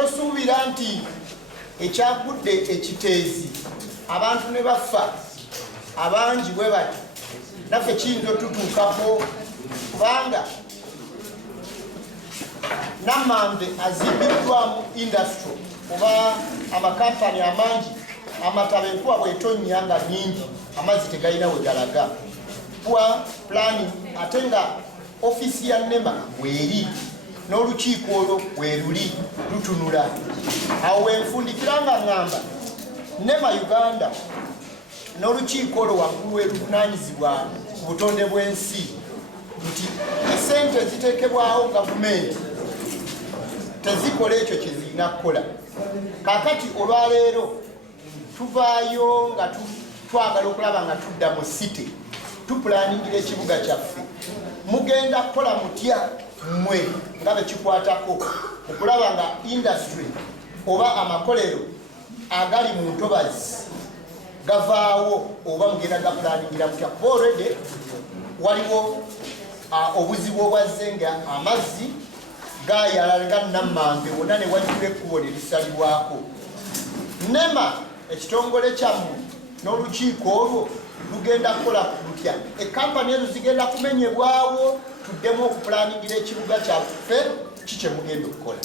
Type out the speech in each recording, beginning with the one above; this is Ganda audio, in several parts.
tosuubira nti ekyagudde ekiteezi abantu ne bafa abangi bwe bati naffe kiyinza otutuukako kubanga Namambe azimbiddwamu industry oba amakampani amangi amataba enkuba bw'etonnya nga nnyingi amazzi tegalina we galaga poor planning ate nga ofisi ya NEMA weeri n'olukiiko olwo weruli lutunula awo wenfundikira nga ngamba NEMA Uganda n'olukiiko olwo waggulu weruvunaanyizibwa ku butonde bw'ensi nti esente ziteekebwawo gavumenti tezikola ekyo kye zirina kukola. Kaakati olwaleero tuvaayo nga twagala okulaba nga tudda mu city tupulaningira ekibuga kyaffe. Mugenda kukola mutya mmwe nga bwe kikwatako okulaba nga industry oba amakolero agali mu Muntobazi gavaawo oba mugenda gapulaningira mutya? Kuba already waliwo obuzibu obwazze nga amazzi gayala nga Namambe wonna ne wajjula ekkubo ne lisalibwako. NEMA ekitongole kyammwe n'olukiiko olwo lugenda kukola lutya? Ekampani ezo zigenda kumenyebwawo tuddemu okupulaningira ekibuga kyaffe kiki mugenda okukola?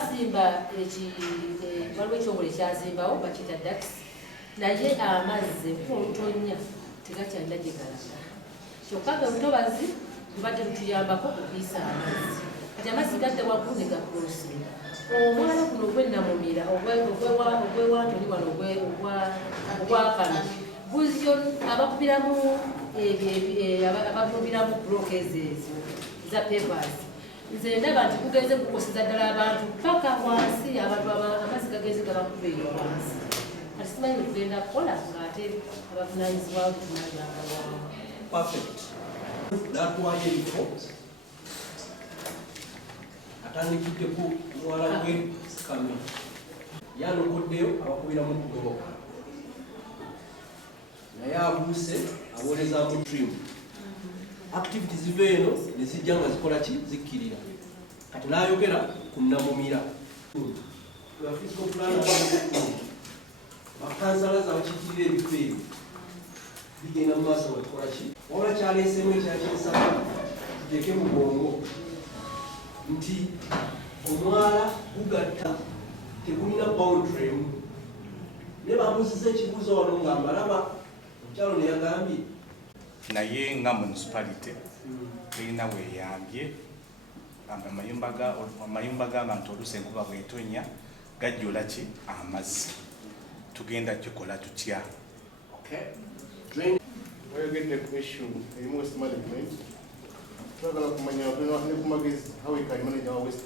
Waliwo ekitongole kyazimbawo bakiyita DAX naye amazzi olutonya tegakyalina gye galaga kyokka nga Muntobazi lubadde lutuyambako okuyisa amazzi kati amazzi gadde waggulu ne gakulusinga omwala guno ogw'ennamumira ogwewantoni wano ogwakano buzyo abakubiramu brokers ezo za papers nze ndaba nti kugenze kukoseza ddala abantu paka wansi abantu amazzi gagenze gabakubeera wansi kati simanyi bwe tugenda kukola ng'ate abavunaanyizibwawo tunalyagawamu. Perfect. Natwaye ebifo atandikiddeko muwala gwe Kame yalokoddeyo abakubiramu kugoboka naye abuuse abolezaamu trim activities ziva eno ne zijja nga zikola ki zikkirira kati n'ayogera ku nnamumira bakansala zabakikirira ebifo ebyo bigenda mu maaso nga tukola ki wabula kyaleesemu ekyakyesaka tuteeke mu bwongo nti omwala gugatta tegulina boundary emu naye bamuziza ekibuuzo wano nga mbalaba omukyalo ne yagambye naye nga municipality tulina weeyambye amayumba g'abantu oluusi enkuba bw'etonnya gajjula ki amazzi tugenda kikola tutya? Wayogedde ku issue erimu waste management twagala kumanya ne ku magezi how we can manage our waste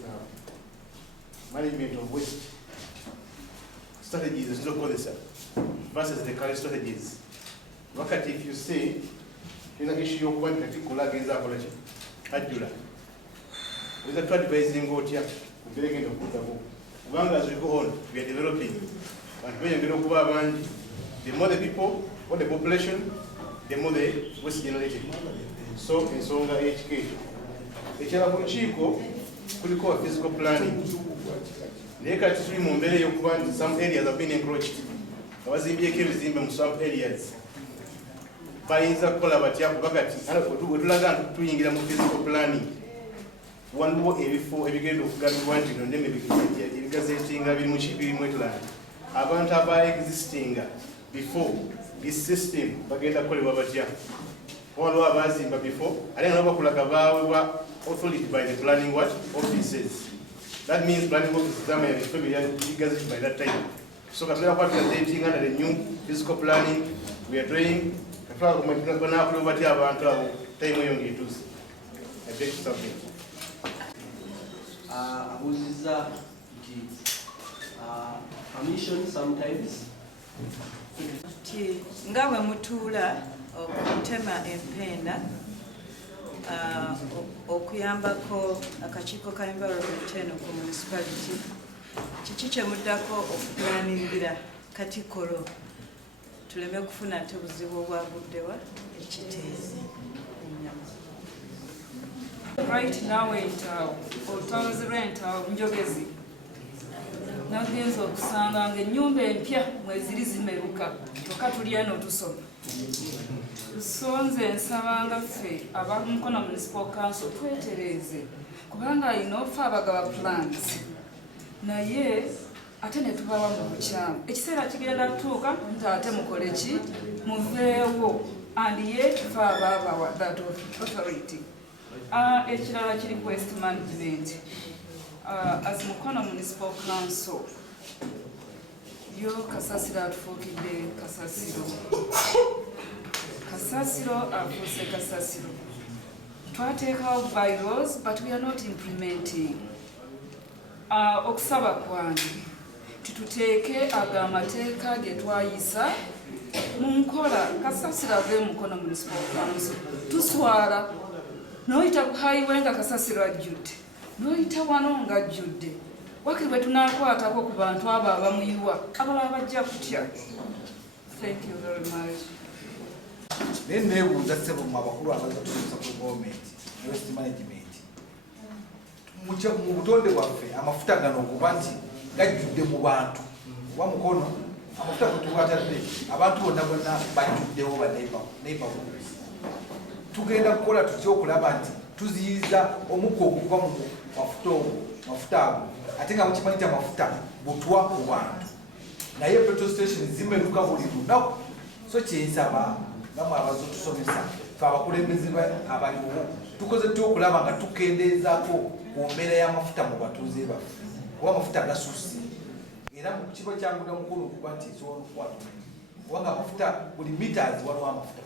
management of waste strategies ezinokozesa versus the current strategies. Wakati if you say tulina issue y'okuba nti kati kola agenza akola ki ajjula oyinza twadvising otya ku mbeera egenda okuddako kubanga as we go on we are developing abantu beeyongera okuba abangi, the more the people or the population the more the waste generated. So ensonga HK ekyala ku lukiiko kuliko physical planning naye kati tuli mu mbeera ey'okuba nti some areas have been encroached abazimbyeko ebizimbe mu some areas bayinza kukola batya kuba kati bwe tulaga nti tuyingira mu physical planning waliwo ebifo ebigenda okugambibwa nti no ndeme ebigazetinga biri mu wetland abantu aba existinga before this system bagenda kukolebwa batya waliwo abazimba before ate nga bakulaga baawebwa authority by the planning offices. That means planning offices zamanya bifo bigazeted by that time. So katulera kwa gazeting under the new physical planning we are doing katulera kunakulebwa batya abantu abo time eyo ng'etuuse. I beg to submit. Abuuziza nti permission sometimes nga bwe mutuula okutema empenda okuyambako akakiiko ka environment eno ku municipality kiki kye muddako okupulaningira Katikkolo tuleme kufuna ate buzibu obwaguddewa ekiteezi Right now entawo otonzirwa entawo njogezi nagenza okusanga ng'ennyumba empya mweziri zimeruka kyokka tuli eno tusoma so nze nsabanga ffe abamukono municipal council twetereze kubanga alina ofa abagaba plans naye ate ne tubawa mu bukyamu ekiseera kigenda kutuuka nti ate mukole ki muveewo and yet fe abaabawa that authority. Ekirala kiri waste management. As Mukono Municipal Council, yo Kasasiro atufukidde Kasasiro. Kasasiro afuuse Kasasiro. Twateekawo bylaws but we are not implementing. Okusaba kwange tututeeke ag'amateeka ge twayisa mu nkola. Kasasiro ave Mukono Municipal Council tuswala noyita ku highway nga Kasasiro ajjudde, noyita wano nga ajjudde. Wakati bwe tunaakwatako ku bantu abo abamuyiwa abalala bajja kutya. Thank you very much. Nebuuza ssebo mu abakulu abazatuusa ku gavumenti ne waste management. Mu butonde bwaffe amafuta gano okuba nti gajjudde mu bantu oba Mukono amafuta ge tugatadde abantu bonna bonna bajjuddewo ba neighborhoods. Tugenda kukola tutya okulaba nti tuziyiza omukka okuva mu mafuta ago ate nga mukimanyi nti amafuta butwa ku bantu naye petrol station zimeruka buli lunaku. So kyensaba nga mwabaza otusomesa fe abakulembeze abaliwo tukoze tutya okulaba nga tukendeezaako ku mbeera y'amafuta mu batuuze baffe oba amafuta gasuuse era mu kigo kyangula mukulu okuba nti esobola okukwata kubanga amafuta buli meters waliwo amafuta.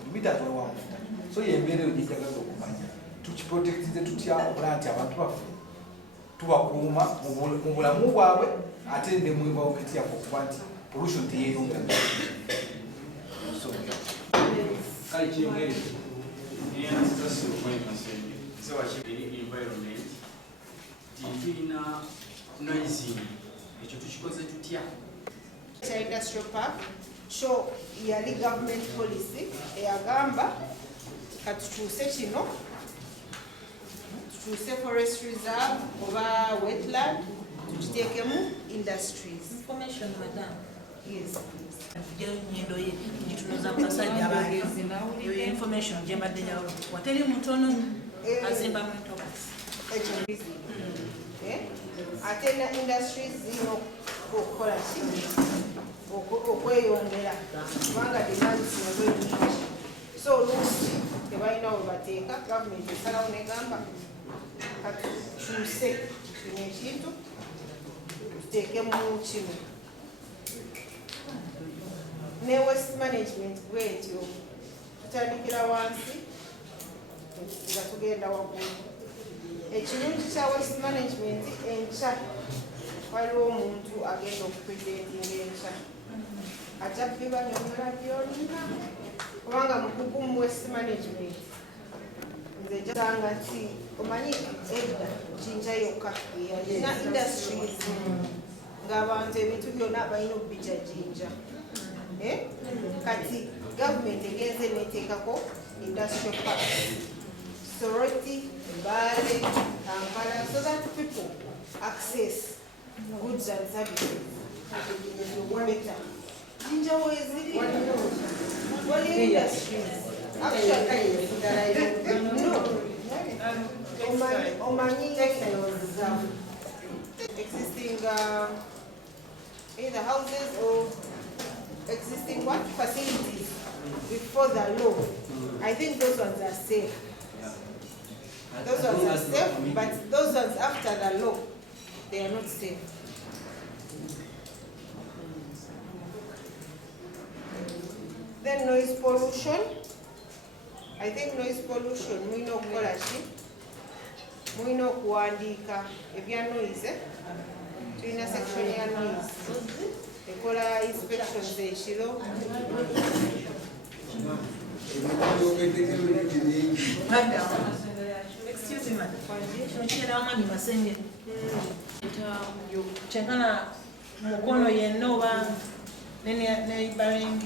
So yembeera eyo gyejagaza okumanya tukiprotectize tutya okulaba nti abantu baffe tubakuuma mu bulamu bwabwe ate ne mu environment yaffe okuba nti pollution teyeeyongera. Kale kiyongere environment tulina noising ekyo tukikoze tutya industrial park so yali government policy eyagamba katukyuse kino tukyuse forest reserve oba wetland tukiteekemu industries. Information, madam. Yes. Nyendo ye tunoza kusajja abantu yo information je madenya wateli mutono azimba Muntobazi atena industries zino okukola kino okweyongera kubanga demands nazo nyingi so oluusi tebalina we bateeka gavumenti esalawo negamba katukyuse kino ekintu tuteekemu kino ne waste management bwetyo tutandikira wansi nga tugenda waggulu. Ekirungi kya waste management enkya waliwo omuntu agenda okupresentinga enkya ajja kubibanyonyola byolina kubanga mukugu mu waste management nze jasanga nti omanyi edda jinja yokka yalina industries ng'abantu ebintu byonna balina okubijja jinja. Kati government egenze neteekako industrial park Sorority, Mbale, Kampala, so that people access goods and services. Better. Jinja wezi what industries actually no omani existing either houses or existing what facilities before the law. I think those ones are safe. Those ones are safe, but those ones after the law, they are not safe. Then noise pollution. I think noise pollution, we know quality. We know kuandika. If you are noise, in a section you are noise. The color inspections they show. Excuse me, madam. Changana Mukono yenova neighboring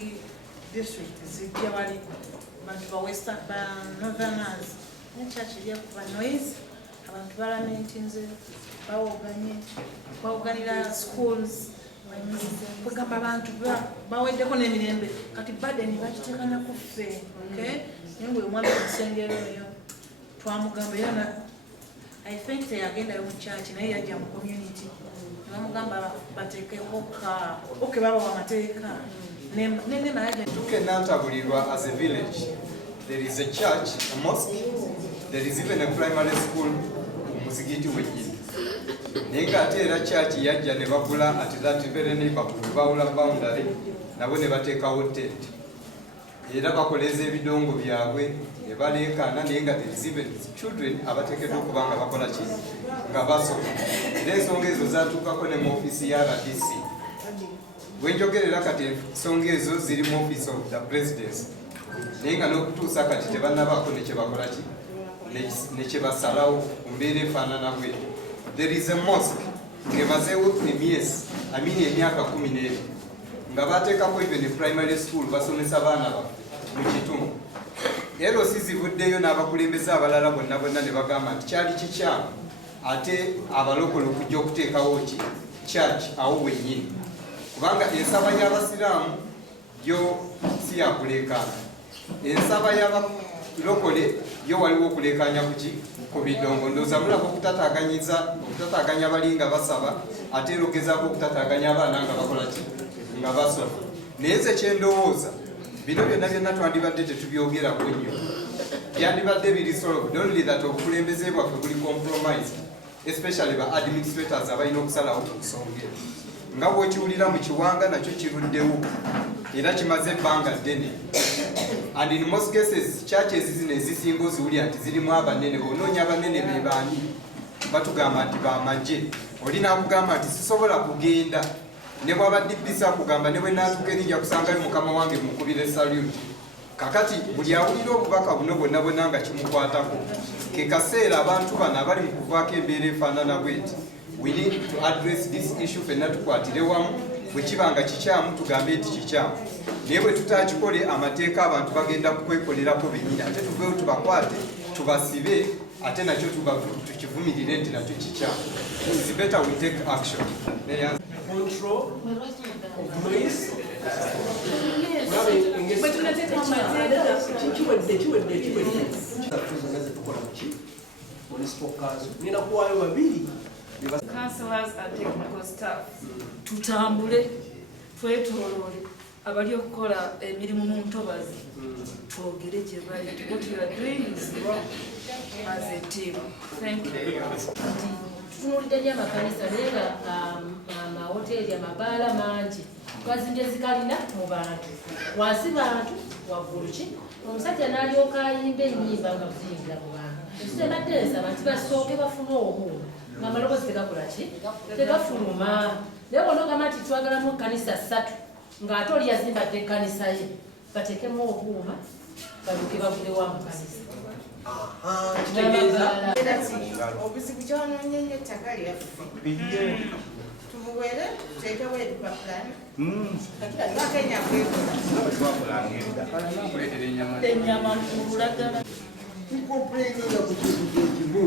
district zikiwali bantu ba western ba northerners church ya kuba noise abantu balamentinze bawoganira schools kugamba abantu baweddeko n'emirembe kati badeni bakitekana kuffe naye ngwe omwana okusengero oyo twamugamba yona I think teyagendayo mu church naye yajja mu community nebamugamba bateekeko babawa amateeka nenema yajja tukenantabulirwa as a village. There is a church, a mosque, there is even a primary school muzigiti wejini. Nenga ate era church yajja ne bagula at that very neighborhood bawula boundary nabo ne bateekawo tent. Era bakoleza ebidongo byabwe ne baleekaana naye nga there is even children abateekeddwa okuba nga bakola ki nga basoma. Era ensonga ezo zatuukako ne mu ofiisi ya RDC. Bwenjogerera kati ensonga ezo ziri mu office of the presidency. Naye nga n'okutuusa kati tebannabaako ne kye bakola ki ne kye basalawo ku mbeera efaanana bwe. There is a mosque ng'emazeewo emyaka 12 nga bateekako even primary school basomesa baana baffe mu kitundu. Era osizivuddeyo n'abakulembeze abalala bonna ne bagamba nti kyali kikyamu ate abalokole okujja okuteekawo ki church awo wennyini. Kubanga ensaba y'abasiraamu yo si yakuleekaana. Ensaba y'abalokole yo waliwo okuleekaanya ku bidongo. Ndowooza mulaba okutataaganya balinga basaba ate era ogezaako okutataaganya abaana nga bakola ki nga basoma. Naye nze kyendowooza bino byonna twandibadde tetubyogerako nnyo. Byandibadde biri solved only that obukulembeze bwaffe buli compromise, especially ba administrators abalina okusalawo ku nsonga eyo. Nga bw'okiwulira mu Kiwanga nakyo kiruddewo era kimaze ebbanga ddene. And in most cases churches zino ezisinga oziwulira nti zirimu abanene. Bw'onoonya abanene be baani batugamba nti bamagye. Oli n'akugamba nti sisobola kugenda ne bw'abadibbisa akugamba ne bwe naatuuka erinja kusangayo mukama wange mukubire salute. Kakati buli awulira obubaka buno bwonna nga kimukwatako ke kaseera abantu bano abali mu kuvaako embeera efaanana bweti. We need to address this issue fenna tukwatire wamu. Bwe kiba nga kikyamu tugambe nti kikyamu, naye bwe tutaakikole amateeka abantu bagenda kukwekolerako bennyini ate tuveewo tubakwate tubasibe ate nakyo tukivumirire nti nakyo kikyamu. It's better we take action. Control of noise. Councillors and technical staff, tutambule twetoolole abali okukola emirimu mu Muntobazi twogere gye bali. What we are doing is wrong as a team. Thank you. Tutunuulidde nnyo amakanisa naye nga amahoteri amabaala mangi twazimbye zikalina mu bantu, wansi bantu waggulu ki. Omusajja n'alyoka ayimba ennyimba nga ziyingira mu bantu. Ekyo badde nsaba nti basooke bafune obuuma ng'amaloboozi tegakola ki tegafuluma. Naye bw'onogamba nti twagalamu ekkanisa 3 ng'ate oli yazimbadde ekkanisa ye bateekemu obuuma balyoke bagulewo amakanisa. Obuzibu ky'onoonye ettaka lyaffe tubuwere tuteekewo ebipapulani bakenya Ennyama mu lulagala nkompuleninga ku kintu ekimu.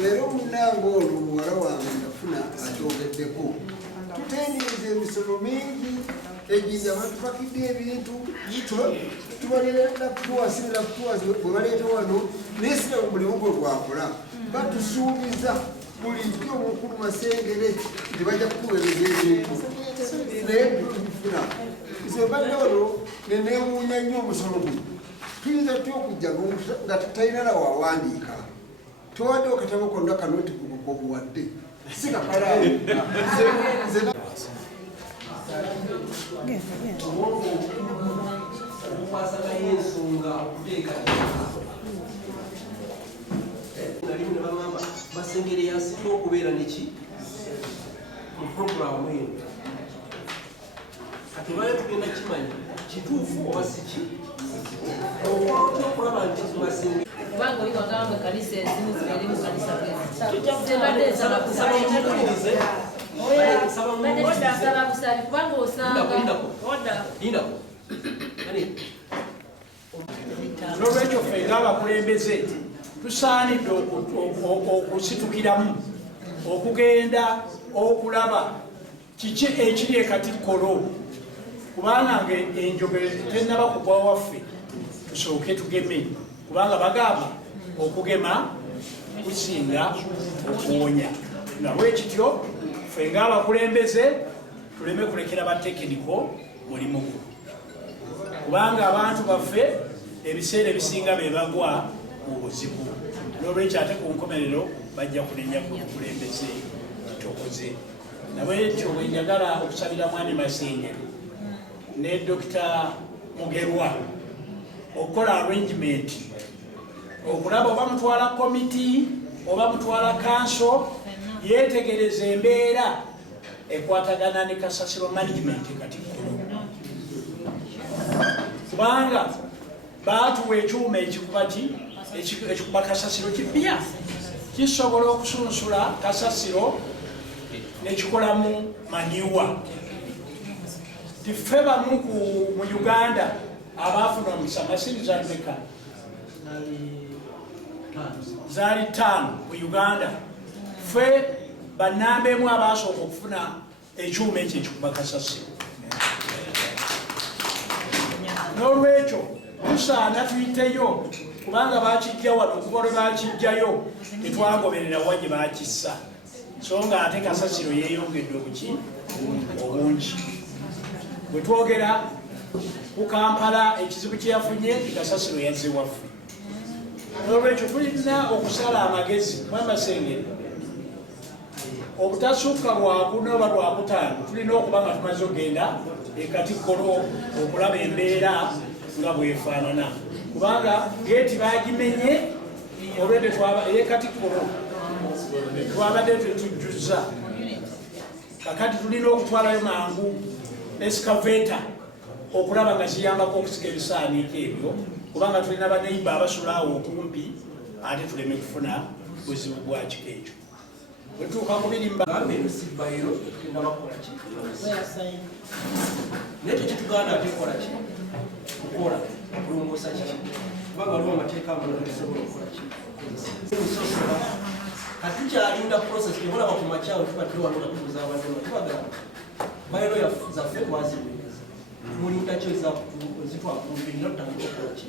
Leero munnange olwo muwala wange nafuna akyogeddeko. Tutendiriza emisomo mingi ejinja batupakidde ebintu tubalira kutuwasi bwe baleeta wano naye sira mu mulimu gwe gwakola. Batusuubiza bulijjo omukulu Masengere nti bajja kutuweereza ebintu naye tubifuna. Nze mbadde olwo neneewuunya nnyo omusomo guno. Tuyinza tutya okujja nga tutalina na wawandiika. Tuwadde okatabo konna kanoti obuwadde si kakalaawo. Okwasagayo ensonga okuteekateeka nalimu ne bagamba Masengere yasinga okubeera neki mu puroguramu eyo. Kati olwali tugenda kimanya kituufu oba siki okulaba nti Masengere kubanga oli wagamba kanisa ezimu zibeere mu kanisa badde busabi kubanga osanga n'olwekyo ffe ng'abakulembeze tusaanidde okusitukiramu okugenda okulaba kiki ekiri ekatikkolo kubanga enjogere tennaba kugwa waffe tusooke tugeme kubanga bagamba okugema kusinga okuwonya nabwekityo ffe ng'abakulembeze tuleme kulekera batekiniko mulimu guno kubanga abantu baffe ebiseera ebisinga be bagwa mu buzibu n'olwekyo ate ku nkomerero bajja kunenya ku bukulembeze kitokoze nabwekyo bwe njagala okusabira mwani Masengero ne Dr. Mugerwa okukola arrangement okulaba oba mutwala komiti oba mutwala kanso yetegereza embeera ekwatagana ne kasasiro management katikkolo kubanga baatuwa ekyuma ekikuba kasasiro kipya kisobola okusunsula kasasiro nekikolamu manyiwa tiffe bamu mu Uganda abaafuna omusanga sirizaleka zaali 5 mu Uganda ffe bannambeemu abaasooka okufuna ekyuma ekyo ekikuba kasasiro n'olwekyo tusaana tuyiteyo kubanga bakijja wano okuva lwe bakijjayo tetwagoberera wa gye bakissa so nga ate kasasiro yeeyongedde obuki obungi bwe twogera ku Kampala ekizibu kye yafunye kasasiro yazze waffe n'olwekyo tulina okusala amagezi Masengero obutasukka lwakuna oba lwakutaano tulina okuba nga tumaze okugenda ekatikkolo okulaba embeera nga bwefaanana kubanga geeti bagimenye olwedde ekatikkolo twabadde tetujjuza kakati tulina okutwalayo mangu excavator okulaba nga kiyambako okusika ebisaaniiko ebyo kubanga tulina baneiba abasulawo okumpi ate tuleme kufuna buzibu bwa kiko ekyo bwetuuka ku birimba bayiro tugenda bakola ki naye tekituganda ate kukola ki kukola kulongoosa kiki kubanga waliwo amateeka amalala tusobola okukola ki kati tukyalinda process tebulaba ku makyawo tuba tuliwano tubuza abantu tubagamba bayiro zaffe twaziweereza mulinda kyo zitwakumbirira tutandika okukola ki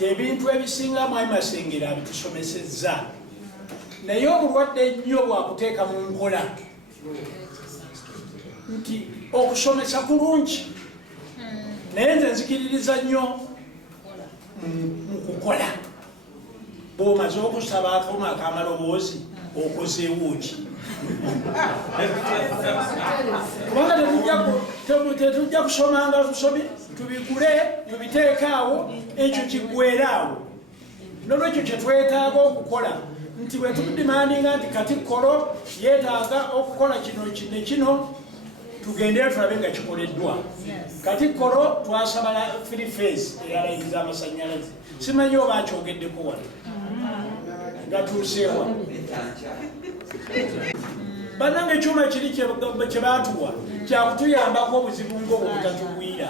ebintu ebisinga mwami Masengero abitusomesezza naye obulwadde ennyo bwakuteeka mu nkola nti okusomesa kulungi naye nze nzikiririza nnyo mu kukola bw'omaze okusaba akoma akamaloboozi okozeewo ki kubanga tetujja kusomanga tusomi tubigule tubiteekaawo ekyo kiggweeraawo n'olwekyo kyetwetaaga okukola nti bwe tudimandinga nti katikkolo yeetaaga okukola kino ne kino tugendera tulabe nga kikoleddwa katikkolo twasaba 3 phase eyalayini z'amasannyalaze simanyi oba akyogeddeko wano gatuuseewa bannange ekyuma kiri kye baatuwa kyakutuyambako obuzibu ng'obwo butatugwira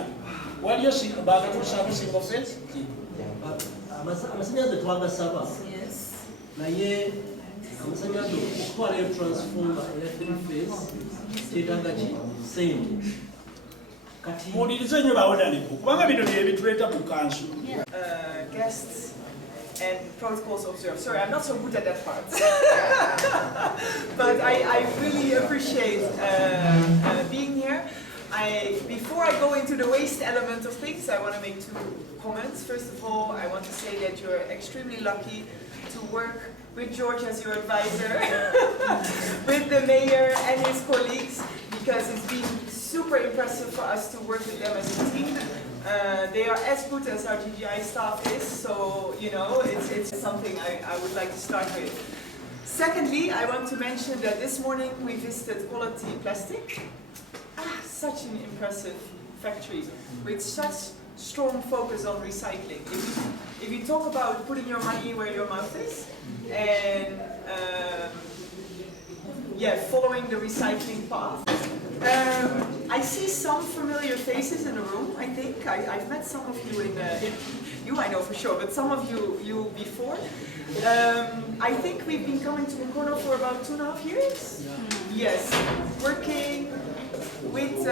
waliyo bagatuusaako single phase amasannyalaze twagasaba naye amasannyalaze okutwalayo transformer eya 3 phase kyetaaga ki sente muwulirize nnyo bawonaliku kubanga bino byebituleeta mu kansu guests and protocols observed. Sorry, I'm not so good at that part. But I really appreciate being here. Before I go into the waste element of things, I want to make 2 comments. First of all, I want to say that you're extremely lucky to work with George as your advisor, with the mayor and his colleagues, because it's been super impressive for us to work with them as a team. They are as good as our GGI staff is, so you know it's something I would like to start with. Secondly, I want to mention that this morning we visited Quality Plastic. Such an impressive factory with such strong focus on recycling. If you talk about putting your money where your mouth is and following the recycling path. I see some familiar faces in the room, I think. I've met some of you you I know for sure, but some of you before. I think we've been coming to Mukono for about 2.5 years. Yes, working with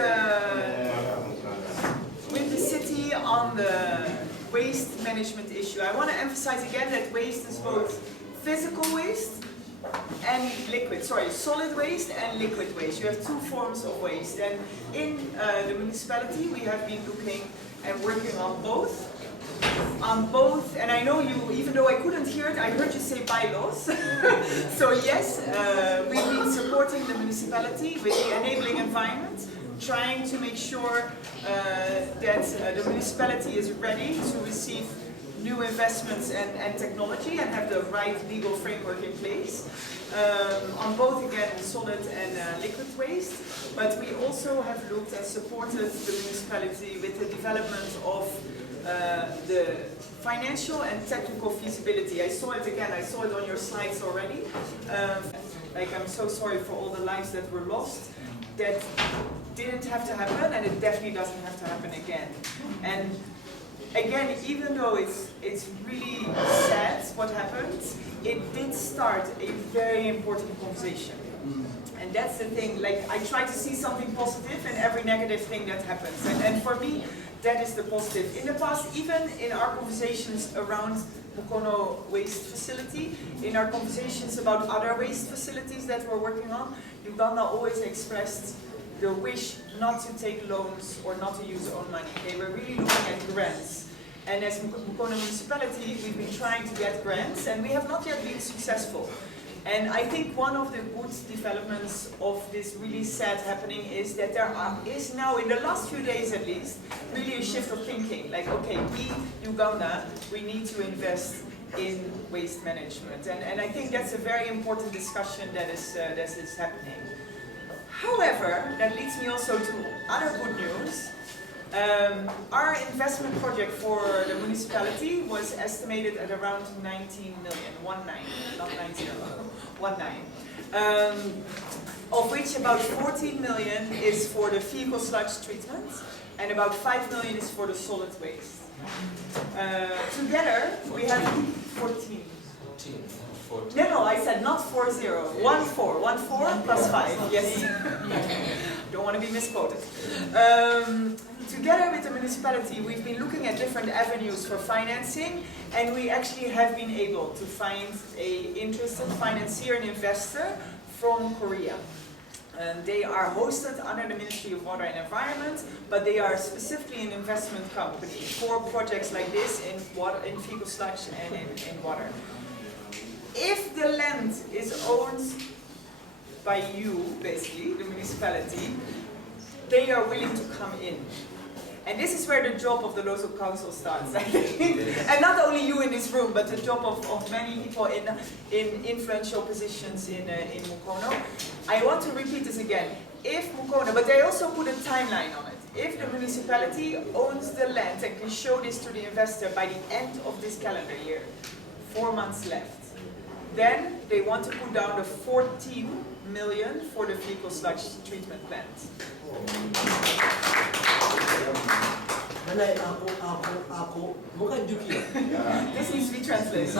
the city on the waste management issue. I want to emphasize again that waste is both physical waste and solid waste and liquid waste. You have two forms of waste, and in the municipality we have been looking and working on both. And I know you, even though I couldn't hear it, I heard you say bylaws. So yes, we've been supporting the municipality with the enabling environment, trying to make sure that the municipality is ready to receive new investments and technology and have the right legal framework in place on both, again, solid and liquid waste. But we also have looked and supported the municipality with the development of the financial and technical feasibility. I saw it again, I saw it on your slides already. I'm so sorry for all the lives that were lost. That didn't have to happen, and it definitely doesn't have to happen again. And again, even though it's really sad what happened, it did start a very important conversation. And that's the thing, I try to see something positive in every negative thing that happens. And for me, that is the positive. In the past, even in our conversations around Mukono waste facility, in our conversations about other waste facilities that we're working on, Uganda always expressed the wish not to take loans or not to use own money. They were really looking at grants. And as Mukono municipality, we've been trying to get grants, and we have not yet been successful. And I think one of the good developments of this really sad happening is that there is now, in the last few days at least, really a shift of thinking. Okay, we, Uganda, we need to invest in waste management. And I think that's a very important discussion that is happening. However, that leads me also to other good news. Our investment project for the municipality was estimated at around 19 million, 19, not 90, 19. Of which about 14 million is for the vehicle sludge treatment, and about 5 million is for the solid waste. Together, we have 14. No, I said not 40, 14 plus 5, yes. Don't want to be misquoted. Together with the municipality, we've been looking at different avenues for financing, and we actually have been able to find an interested financier and investor from Korea. They are hosted under the Ministry of Water and Environment, but they are specifically an investment company for projects like this in fecal sludge and in water. If the land is owned by you, basically, the municipality, they are willing to come in. And this is where the job of the local council starts, I think. And not only you in this room, but the job of many people in influential positions in Mukono. I want to repeat this again. If Mukono, but they also put a timeline on it. If the municipality owns the land and can show this to the investor by the end of this calendar year, 4 months left, then they want to put down the 14 million for the vehicle sludge treatment plant. This needs to be translated.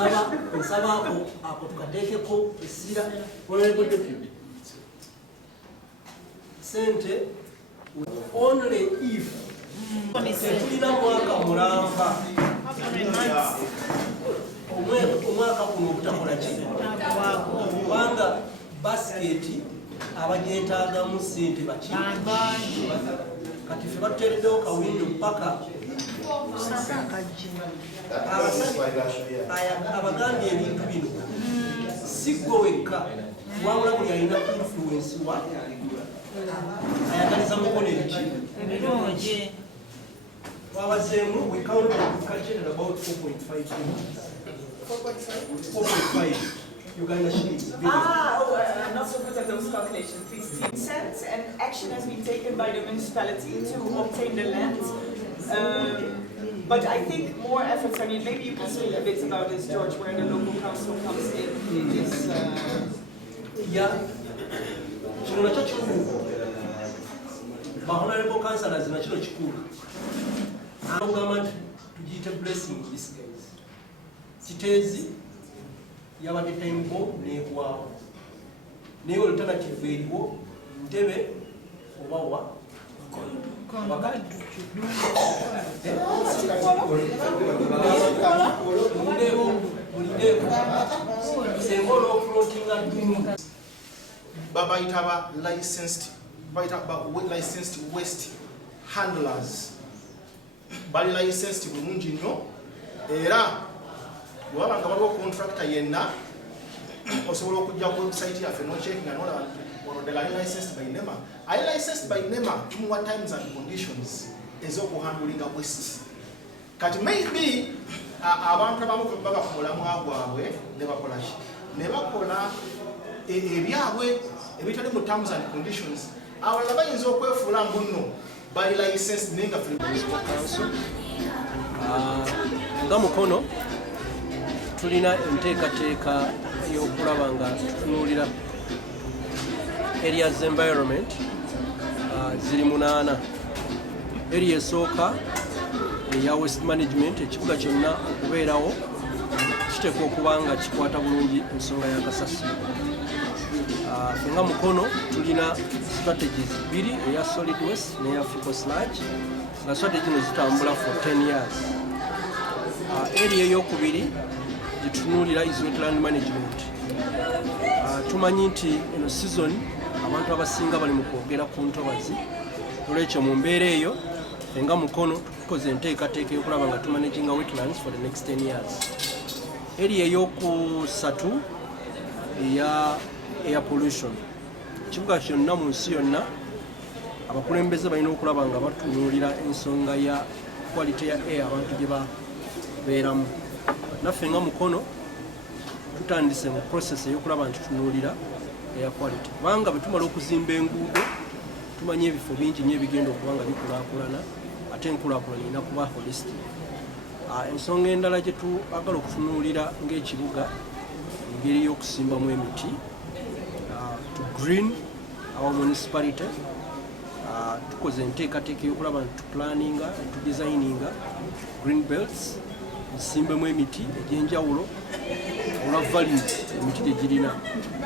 Only if omwaka guno obutakola ki kubanga basiketi abagyetaagamu sente baki kati ffe batuteereddewo kawindo mpaka abagambye ebintu bino si gwe wekka wabula buli alina influence wa ayagaliza Mukono ebiki wawazeemu we calculated about 4.5 4.5 Uganda shillings. I'm not so good at those calculations. 15 cents, and action has been taken by the municipality to obtain the land. But I think more efforts are needed. Maybe you can speak a bit about this, George, where the local council comes in this. Yeah. municipal councillors na kino kikulu agamba nti tugiyite blessing in disguise. Kiteezi yabadde time bomb n'egwawo naye alternative eriwo Ntebe obawa babayita ba licensed waste handlers bali licensed bulungi nnyo era wabanga waliwo contractor yenna osobola okujja ku website yaffe nocheckinga nolaba orodela ali licensed by NEMA. Ali licensed by NEMA tumuwa times and conditions ez'okuhandulinga waste. Kati maybe abantu abamu baba ku mulamwa gwabwe ne bakolaki ne bakola ebyabwe ebitali mu terms and conditions abalala bayinza okwefuula ngunno bali licensed nenga municipal council. Nga Mukono tulina enteekateeka y'okulaba nga tutunuulira areas environment ziri 8. Area esooka eya waste management, ekibuga kyonna okubeerawo kiteekwa okuba nga kikwata bulungi ensonga ya kasasiro. Nga Mukono tulina strategies 2, eya solid waste neya fecal sludge, nga strategy ne zitambula for 10 years. Area ey'okubiri gitunuulira is wetland management. Tumanyi nti eno season abantu abasinga bali mu kwogera ku Muntobazi, olwekyo mu mbeera eyo nga Mukono tukoze enteekateeka y'okulaba nga tumanaginga wetlands for the next 10 years. Area ey'okusatu eya air pollution. Ekibuga kyonna mu nsi yonna abakulembeze balina okulaba nga batunuulira ensonga ya quality ya air abantu gye babeeramu. Naffe nga Mukono tutandise mu process ey'okulaba nti tunuulira air quality. Kubanga bwe tumala okuzimba enguudo tumanyi ebifo bingi nnyo ebigenda okuba nga bikulaakulana, ate enkulaakulana erina kuba holistic. Ensonga endala gye twagala okutunuulira ng'ekibuga engeri y'okusimbamu emiti to green our municipality. Tukoze enteekateeka y'okulaba nti tuplaninga tudesigninga green belts, tusimbemu emiti egy'enjawulo olwa value emiti gye girina.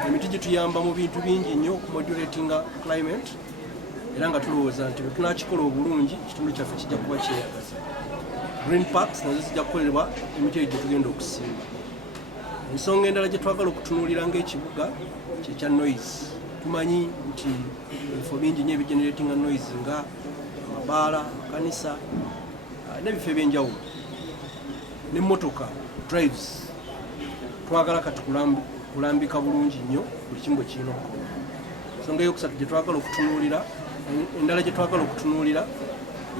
Emiti gituyamba mu bintu bingi nnyo okumodulatinga climate, era nga tulowooza nti bwe tunakikola obulungi ekitundu kyaffe kijja kuba kyeyagaza. Green parks nazo zijja kukolerwa emiti egyo gye tugenda okusimba. Ensonga endala gye twagala okutunuulira ng'ekibuga kyekya noise. Tumanyi nti ebifo bingi nnyo ebigeneratinga noise nga amabaala, amakanisa n'ebifo ebyenjawulo n'emmotoka drives. Twagala kati kulambika bulungi nnyo buli kimu bwe kirina okukola. Ensonga eyokusatu gye twagala okutunuulira, endala gye twagala okutunuulira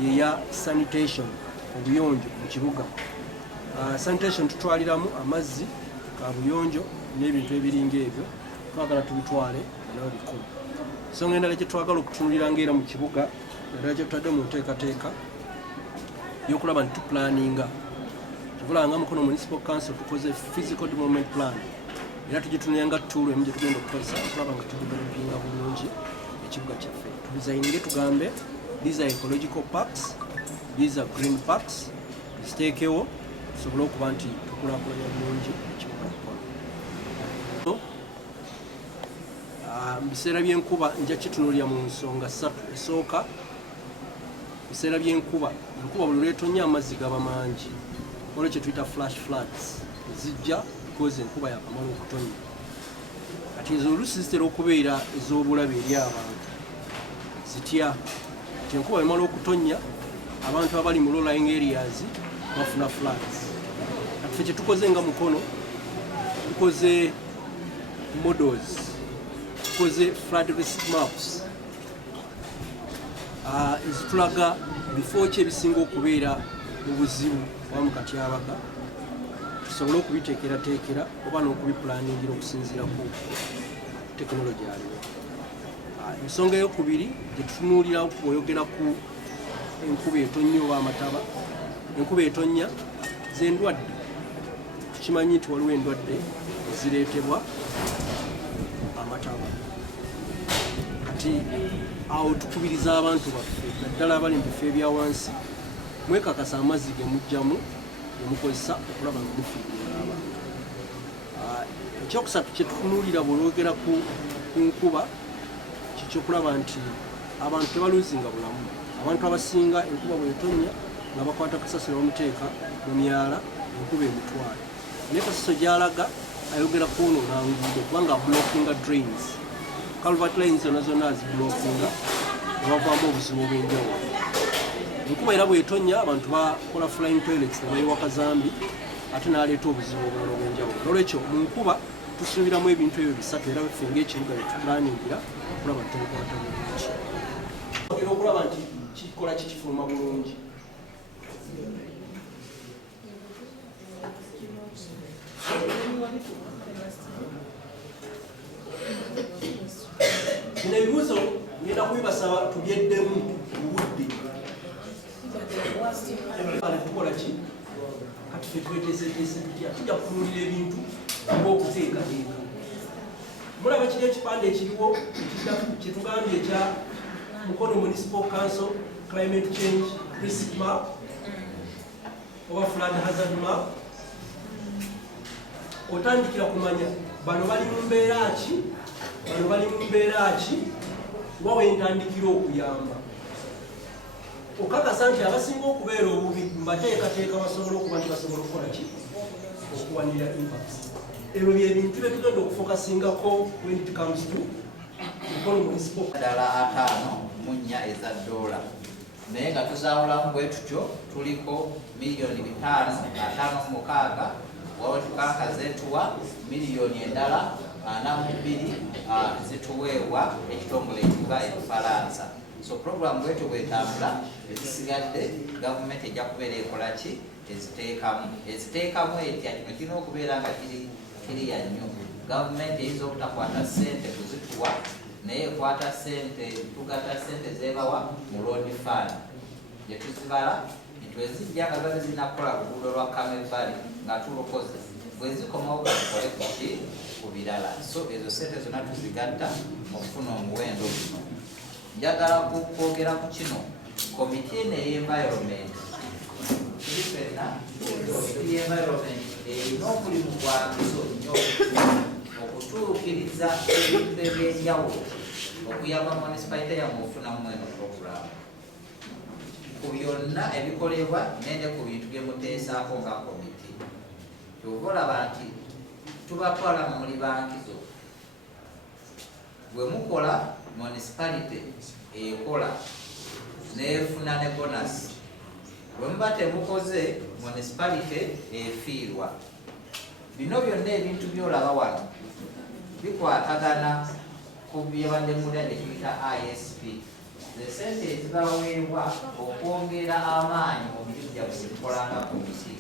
yeya sanitation, obuyonjo mu kibuga. Sanitation tutwaliramu amazzi, kabuyonjo n'ebintu ebiringa ebyo, twagala tubitwale nawe bikulu. Ensonga endala gye twagala okutunuulira ng'era mu kibuga, endala gye tutadde mu nteekateeka y'okulaba nti tuplaninga. Tuvula nga Mukono Municipal Council tukoze physical development plan, era tugitunulira nga tutuulo emu gye tugenda okukozesa okulaba nga tudevelopinga bulungi ekibuga kyaffe. Tudizayininge tugambe these are ecological parks, these are green parks, tuziteekewo tusobole okuba nti tukulaakulanya bulungi ekibuga Mukono. Mu biseera by'enkuba nja kitunuulira mu nsonga 3. Esooka, biseera by'enkuba, enkuba buli lwetonya amazzi gaba mangi, olwekyo tuyita flash floods zijja because enkuba yakamala okutonya. Kati ezo oluusi zitera okubeera ez'obulabe eri abantu, zitya nti enkuba emala okutonya abantu abali mu low-lying areas bafuna floods. Kati ffe kye tukoze nga Mukono tukoze models, tukoze flood risk maps ezitulaga bifo ki ebisinga okubeera mu buzibu oba mu katyabaga, tusobole okubiteekerateekera oba n'okubiplaningira okusinziira ku tekinologi aliwo. Ensonga ey'okubiri gye tutunuulira oyogera ku enkuba etonnya oba amataba. Enkuba etonnya z'endwadde, tukimanyi nti waliwo endwadde ezireetebwa amataba. nti awo tukubiriza abantu baffe naddala abali mu bifo ebya wansi mwekakasa amazzi ge mujjamu ge mukozesa okulaba nga mufiirira abantu. Ekyokusatu kye tutunuulira bw'olwogera ku nkuba kikyokulaba nti abantu tebaluuzinga bulamu. Abantu abasinga enkuba bw'etonnya nga bakwata kasasiro bamuteeka mu myala enkuba emitwale. Naye Kasasiro gy'alaga ayogera kwonoona nguudo kubanga blockinga drains. Culvert lines zonna aziblockinga ne bavaamu obuzibu obw'enjawulo. Enkuba era bw'etonnya abantu bakola flying toilets ne bayiwa kazambi ate n'aleeta obuzibu obulala obw'enjawulo. N'olwekyo mu nkuba tusuubiramu ebintu ebyo bisatu era ffe ng'ekibuga bye tutulaningira okulaba nti tubikwata bulungi. Ogera okulaba nti kikola kikifuluma bulungi. Bino ebibuuzo ngenda kubibasaba tubyeddemu obudde. Tukola ki? Kati ffe tweteeseteese tutya? Tujja kutunuulira ebintu ng'okuteekateeka. Mulaba kiri ekipande ekiriwo kye tugambye ekya Mukono Municipal Council Climate Change Risk Map oba Flood Hazard Map. Otandikira kumanya bano bali mu mbeera ki, bano bali mu mbeera ki, wa wentandikira okuyamba. Okakasa nti abasinga okubeera obubi mbateekateeka basobola okuba nti basobola okukola ki, okuwanira impacts. Ebyo byebintu bye tugenda okufokasingako when it comes to Mukono Municipal. Ddala 5 eza $, naye nga tuzaawulamu bwe tutyo tuliko $5,556 wawe tukanka zetuwa miliyoni endala 42 zituweebwa ekitongole ekikuba Ekifalansa. So program bwetu bwetambula ezisigadde gavumenti ejja kubeera ekola ki eziteekamu etya kino kirina okubeera nga kiriya nnyo. Gavumenti eyinza obutakwata ssente kuzituwa naye ekwata ssente tugatta ssente zebawa mu road fund gye tuzibala nti ezijja nga zabe zinakola luguudo lwa Camel Valley nga tulokoze bwezikomawo gatukole kuki ku birala. So ezo ssente zonna tuzigatta okufuna omuwendo guno. Njagala kwogera ku kino komiti n'environment environment erina omulimu gwagizo nnyo okutuukiriza ebintu ebyenjawulo okuyamba municipality yammwe okufunamu eno program ku byonna ebikolebwa nende ku bintu bye muteesaako nga komiti. Kyova olaba nti tubatwala muli bankizo bwe mukola municipality ekola nefuna ne bonus. Bwe muba temukoze municipality efiirwa. Bino byonna ebintu byolaba wano bikwatagana ku byebadde mulende kiyita ISP. Ze ssente ezibaweebwa okwongera amaanyi mu mirimu gyabwe gye tukolanga komiti